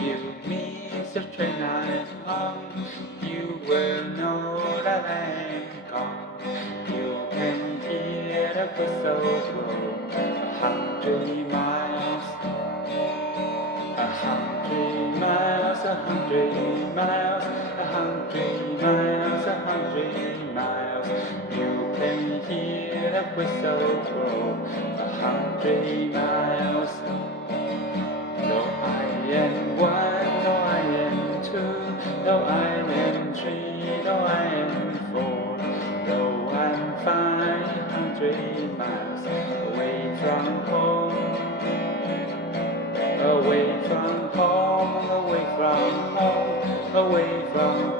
You miss the train I'm on, you will know that I'm gone. You can hear the whistle blow 100 miles, 100 miles, 100 miles, 100 miles, 100 miles. You can hear the whistle blow 100 miles. Though I am one, though I am two, though I am three, though I am four, though I'm 500 miles away from home, away from home, away from home, away from